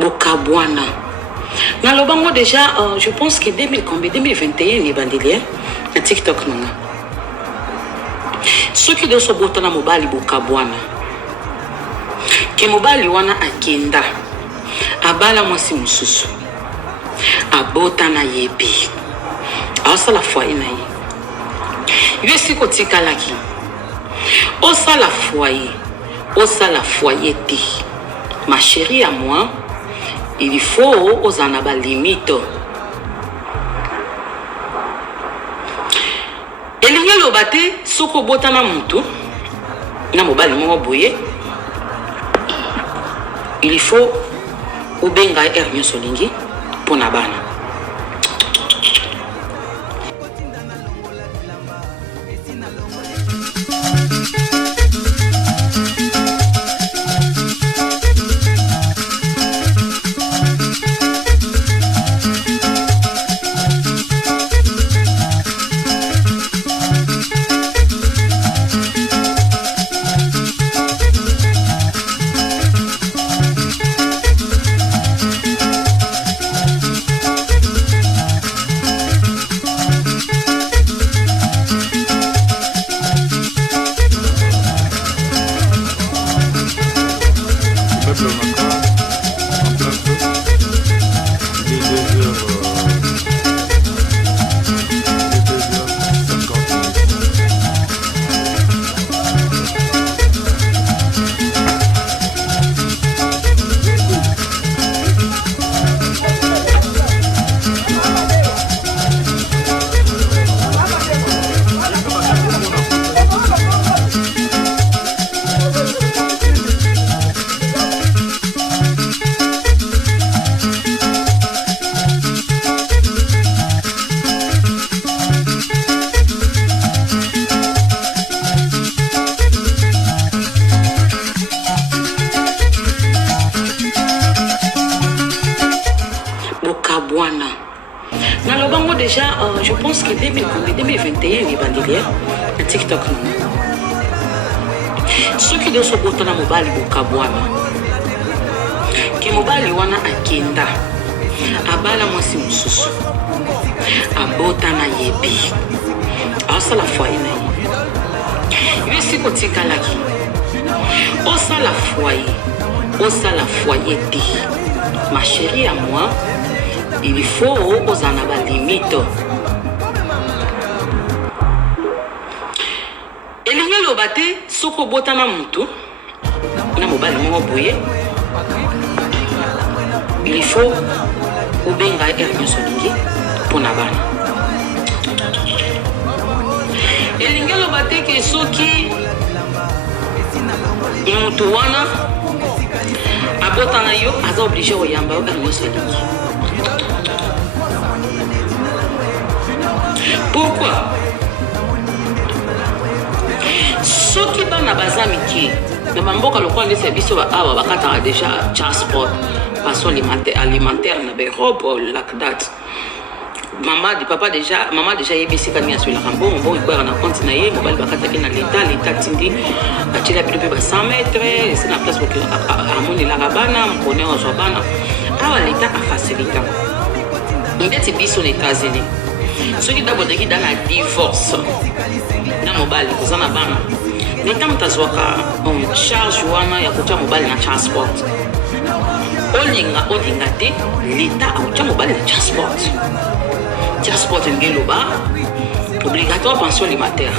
Bokabwana. Nalobango déjà, je pense que 2021 ni bandelier na TikTok nanga. Ceux qui doivent se botter na mobali Bokabwana. Ke mobali wana akenda. Abala mwasi mususu. Abota na yebi. Asa la foi na ye. Yesi kotika laki. Osa la foyer. Osa la foyer ti. Ma chérie à moi, il faut aux anaba limite. Elingi lobate soko botana mutu na mobali mo boye. Il faut obenga ernyo solingi pona bana. Déjà, je pense que 2021 les bandeliers na TikTok non. Ceux qui doivent se botter na mobali Bokabwana. Que mobali wana akenda. Abala mwasi mususu. Abota na yebi. Asa la foi na ye. Yesi kotika laki. Osa la foyer. Osa la foyer ti. Ma chérie à moi. Il faut aux anaba limite. Elingi lobate soko botana mutu na mobali mo boye. Il faut obenga ernyo solingi pona bana. Elingi lobate ke soki mutu wana abotana yo aza obligé oyamba ernyo solingi. Pourquoi? Ceux qui sont bazamiki, mais mamboka le coin de service va bakata déjà transport, façon alimentaire na be robe like that. Maman déjà yebisi kanya sur la rambo, on va y na compte na ye, mobile bakata ki na l'état tindi, atila bido ba 100 mètres, c'est na place pour que amoni la rabana, on connaît on bana. Ah l'état a facilité. Il est biso aux États-Unis. Ceux qui d'abord qui dans la divorce na mobile kozana bana l'État mutazwaka charge wana ya kucha mobile na transport olinga te l'État akucha mobile na transport ngeloba obligatoire pension alimentaire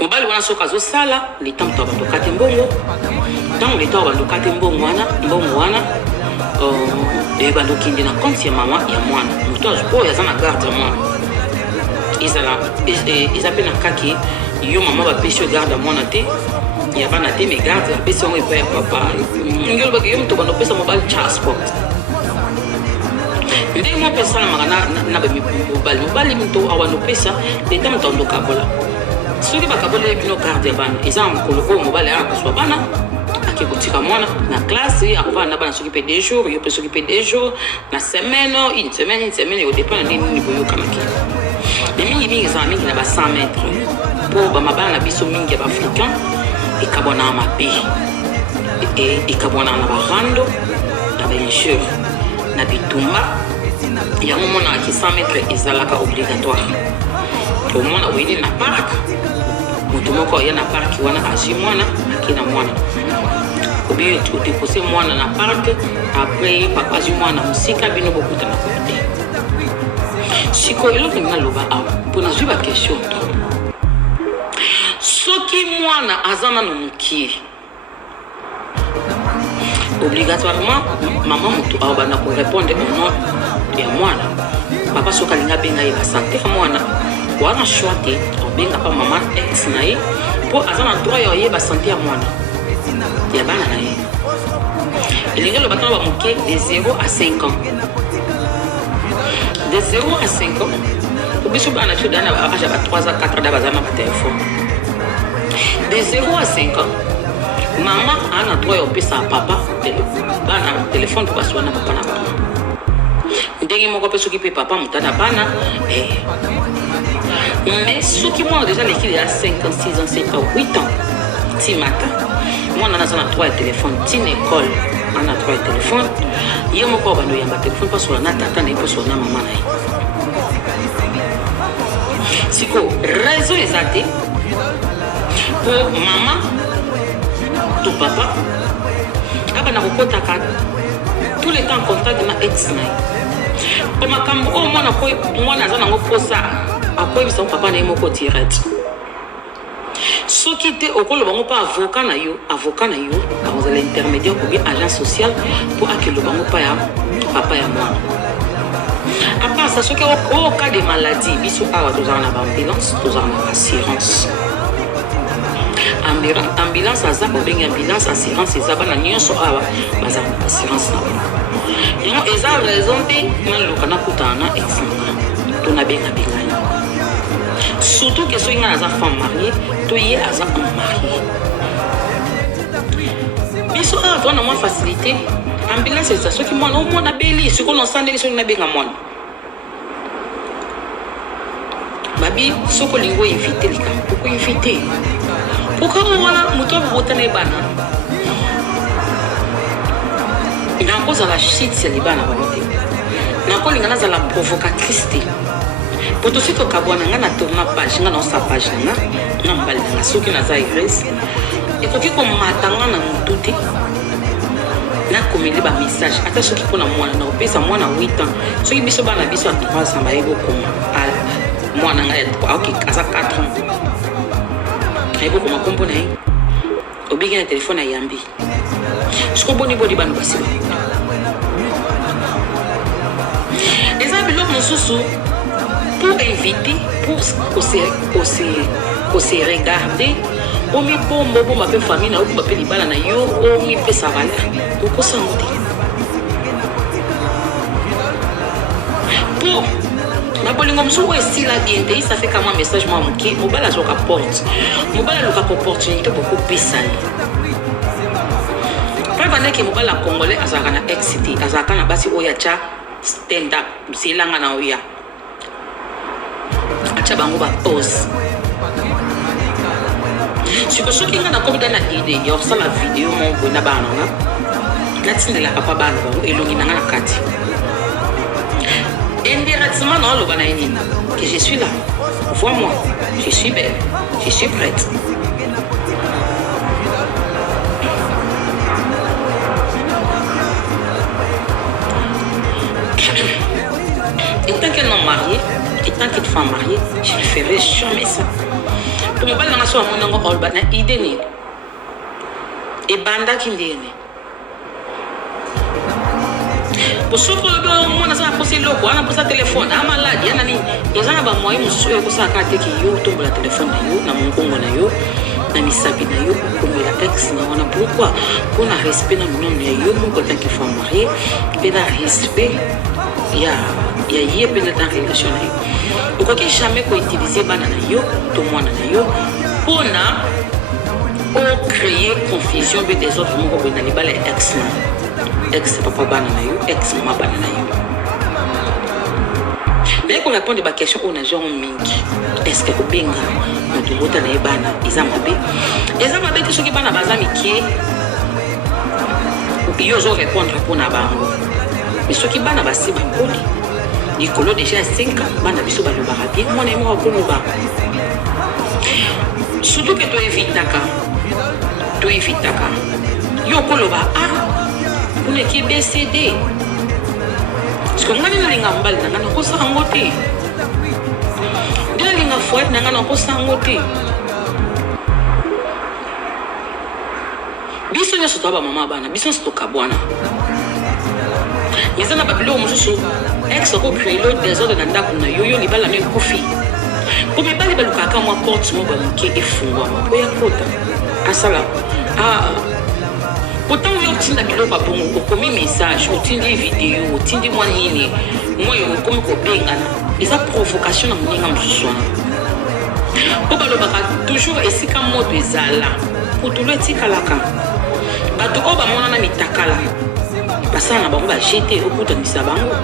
mobile wana soka zo sala l'État mutabandoka te mbongo donc l'État abandoka te mbongo wana et bandokindi na compte ya mama ya mwana mutozo po ya zana garde mwana ils appellent un kaki yo maman va pêcher garde mwana te ya bana te mais garde ya pêcher on peut papa ngelo ba yo mto bando pesa mobile transport ndé mo pesa na magana na ba mobile mto awano pesa leta mto ndo kabola soki bakabola bino garde ya bana exemple ko mobile ya ko bana qui kotika mwana na classe akova na bana s'occuper des jours yo peut s'occuper des jours na semaine une semaine au dépend de niveau yo kamaki mais mingi za mingi na ba 100 mètres pour ba mabana na biso mingi ba africain et kabona mabe et ikabwana na barando na benjure na bitumba ya mona ki 100 mètres ezalaka obligatoire au mona oyini na parc mutu moko ya na parc wana aji mwana akina mwana obi tu déposer mwana na parc après papa aji mwana musika bino bokuta na côté siko eloko na loba awa pona zuba question soki mwana azana no mukie obligatoirement maman mutu awa bana ko répondre au nom ya mwana papa soka linga benga yeba santé mwana wana choix te obenga pa maman ex na ye po azana droit ya yeba santé ya mwana ya bana na ye elinga lo batana ba mukie de 0 à 5 ans de 0 à 5 ans obiso bana tu dana ba aja ba 3 à 4 da bazama ba téléphone de 0 à 5 ans maman ana droit yo pesa papa bana téléphone pour baswana papa na ba ndenge moko peso ki pe papa mutana bana mais ceux qui moi déjà les filles à 5 ans 6 ans 7 ans 8 ans ti matin moi on a ça na droit téléphone ti école on a droit téléphone yo moko bano yamba téléphone pas sur na tata na pas sur na maman na siko raison exacte pour maman to papa aba na kokota ka tout le temps contact na ex na pour makambo o mwana ko mwana za nango posa akoyi bisa papa na yemo ko direct soki te okolo bango pa avocat na yo dans l'intermédiaire ou bien agent social pour akelo bango pa ya papa ya mwana à part ça soki au cas de maladie biso awa tozana na ambulance tozana na assurance ambulance aza obengi ambulance assurance eza bana nyonso awa baza na assurance na yango eza raison te naluka nakutana na exanga tona benga bengani surtout que soki nga aza femme mariée to ye aza homme marié biso awa tona mwa facilité ambulance eza soki mwana omona beli siko nosandeli soki nabenga mwana babi soko lingo invité likambo poko invité pourquoi wana muto botana bana ina cause la shit c'est les bana bamote na ko lingana za la provocatrice te poto sito kabwana ngana tourna page ngana sa page na mbali na soki na za iris et ko ko matanga na mutu te na komeli ba message ata soki pona mwana na opesa mwana 8 ans soki biso bana biso atwa ba ego koma mwana ngaya ok asa 4 ans ego koma kombo na obigi na téléphone ya yambi siko boni bodi bana basi eza biloko mosusu pour éviter pour se regarder omi bombo ma pe famille na oku ba pe libala na yo omi pe sa valeur ko santé pour ma bolingo msuko esila bien te ça fait comme un message moi muki mobala zoka porte mobala loka opportunité beaucoup pesani pas bana ke mobala congolais azaka na XT azaka na basi oya cha stand up silanga na oya acha bango ba pause siko soki nga na komita na idée ya osala vidéo mon bona bana na tindela papa bana bango elongi na nga na kati indirectement non le bana ini que je suis là vois-moi je suis belle je suis prête et tant qu'elle non mariée et tant qu'elle femme mariée je ne ferai jamais ça pour me parler dans so amonango olba na idée ni e banda kindene Osoko lo mwana sana poser loko ana poser téléphone a malade yana ni ezana ba moyen musuyo ko saka te ki yo tombola téléphone na yo na mongongo na yo na misabi na yo ko la ex na wana pourquoi pour na respect na non na yo mon côté qui femme mariée et na respect ya yé pe dans relation na yo o ko ki jamais ko utiliser bana na yo to mwana na yo pour na o créer confusion be des autres mon ko na libala ex na ex papa bana na yo ex mama bana na yo mais qu'on répond à la question on a genre mingi est-ce que obenga moto bota na bana izamabe que ceux qui bana bazami qui yo zo répondre pour na bango mais ceux qui bana basi bakoli Nicolo déjà 5 ans bana biso balobaka bien mon aimé akoloba surtout que tu évitaka yo koloba on est qui BCD parce que ngani na linga mbali na ngana ko sangote ndina linga fouet na ngana ko sangote biso nyoso to ba mama bana biso sto kabwana yezana babilo mususu ex ko créer le désordre na ndako na yo libala ne kofi ko me bali baluka ka moi porte mo ba muke efungwa po ya kota asala pourtant yo tinda biloko bongo ko mi message o tindi vidéo o tindi moi nini moi yo ko ko bengana eza provocation na muninga mususu wana ko balobaka toujours esika moto ezala pour tout le tikalaka bato ko ba mona na mitakala basana bango ba jeter au bout de bango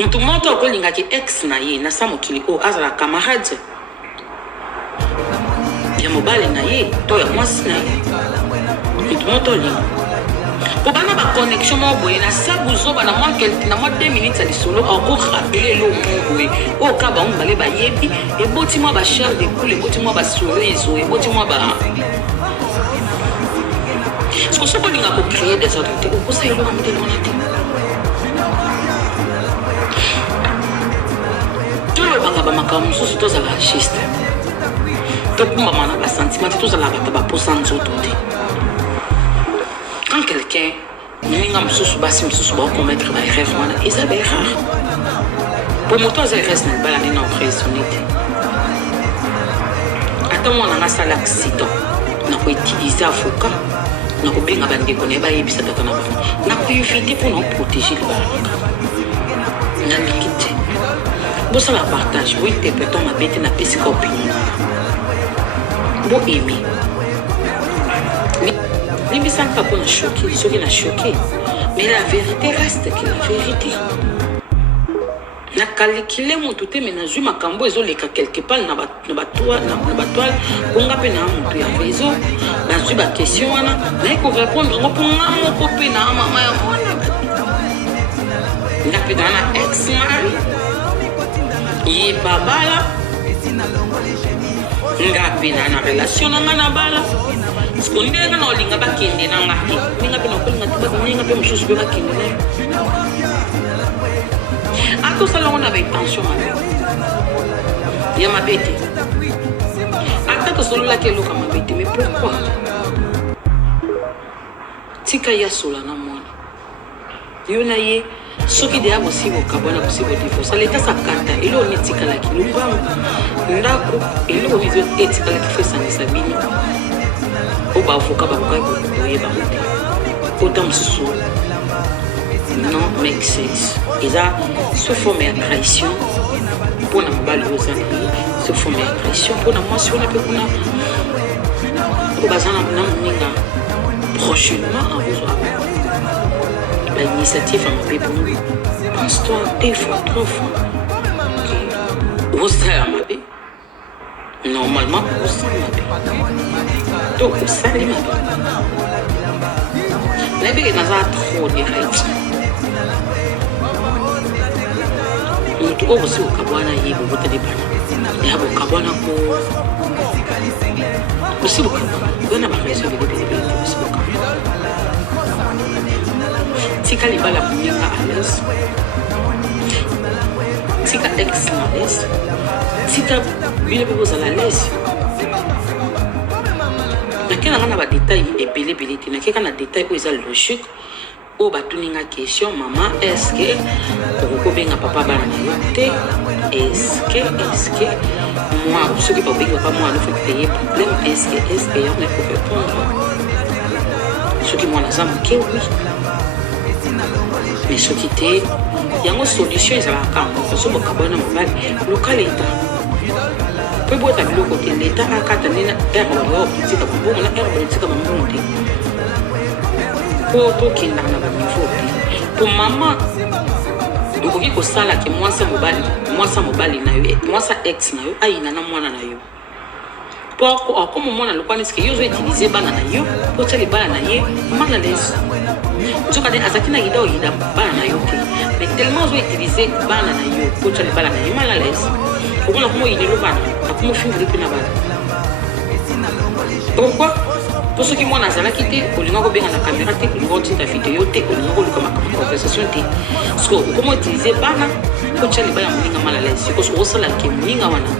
mutu moto ko linga ki ex na ye na samokili o azala camarade ya mobile na ye to ya mwasi na ye mutu moto linga po bana ba connexion mo boye na sabuzo bana moi quelques na moi 2 minutes ali solo encore rappeler lo boye o ka ba ngale ba yebi e boti mo ba chef de poule e boti mo ba solo ezo e boti mo ba ce que ça peut linga ko créer des autorités o ko sa ilo amde lona te banga ba makamu susu tozala chiste tokumba mana ba sentiment tozala bata ba posa nzoto te quand quelqu'un ninga mususu basi mususu ba commettre ba erreur wana eza ba erreur pour moto za erreur na bala ni na opportunité ata mwana na sala accident na ko utiliser avocat na ko benga bandeko ne ba yebisa tata na ba na ko éviter pour nous protéger le baraka na likite bon ça la partage oui interprétons ma bête na pesi ka opinion bon aimer ni sanka pour na choquer ce qui na choqué mais la vérité reste que la vérité na calculer mon tout mais na ju makambo ezo leka quelque part na toile bonga pe na mutu ya réseau na ju ba question wana na ko répondre ngo pour nga mo copine na mama ya mona na pe na ex mari ye babala ngapi na relation na bala skonde na olinga bakende na ngati ninga pe no kolinga tiba ninga pe mususu be bakende na ako sala on avait tension ya mabete ata to solo la ke loka mabete mais pourquoi tika ya sola na mwana yona ye soki de abo sibo kabona kusibo divorce leta sakata ilo ni tika la kilumba ndako ilo vizo etika la kifesa ni sabini o ba avoka ba ko yeba mute o tam susu non make sense eza se former trahison pour na baloza se former trahison pour na moi si on a peu kuna ko bazana na ninga prochainement à vous l'initiative en bébé pense-toi 2 fois 3 fois vous savez ma bé normalement vous savez ma bé donc vous savez ma bé la bé dans un trop direct mutu o bosi ukabwana yibo butade bana yabo kabwana ko bosi ukabwana ba reso bebe bosi ukabwana tika libala kunyanga ales tika ex males tika bile bebo za la les nakena ngana ba détail ebele belete nakeka na détail o eza logique o batuninga question maman est-ce que ko benga papa bana te est-ce que moi ce qui pas benga pas moi ne fait payer problème est-ce que on ne peut répondre ce qui moi la zamu ke oui mais ce qui était yango solution ezala kambo parce que bokabona mobali local état pe bota biloko te l'état akata nina erreur yo tika bongo na erreur tika bongo te pour to kinda na ba niveau te pour maman okoki ko sala ke mwasa mobali na yo mwasa ex na yo aina na mwana na yo Comme moi, le point est que yo utiliser banana yo pour te les banana yé mal à l'aise. Tu connais Azakina Ida ou Ida banana yo mais tellement j'ai utilisé banana yo pour te les banana yé mal à l'aise. Au moins comment il est le banana, comment film de plus na banana. Pourquoi? Pour ceux qui m'ont nazala quitté, au lieu de bien la caméra, au lieu de la vidéo, au lieu de la conversation, parce que comment utiliser banana pour te les banana mal à l'aise. Parce que au sol la qui m'inga wana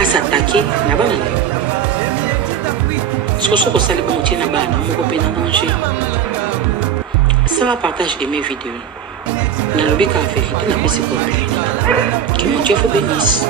à s'attaquer na banana. Ce que ça les bon tient là-bas, mon copain a mangé. Ça va partager mes vidéos. Dans le bec à vérité, n'a pas ce problème. Que mon Dieu vous bénisse.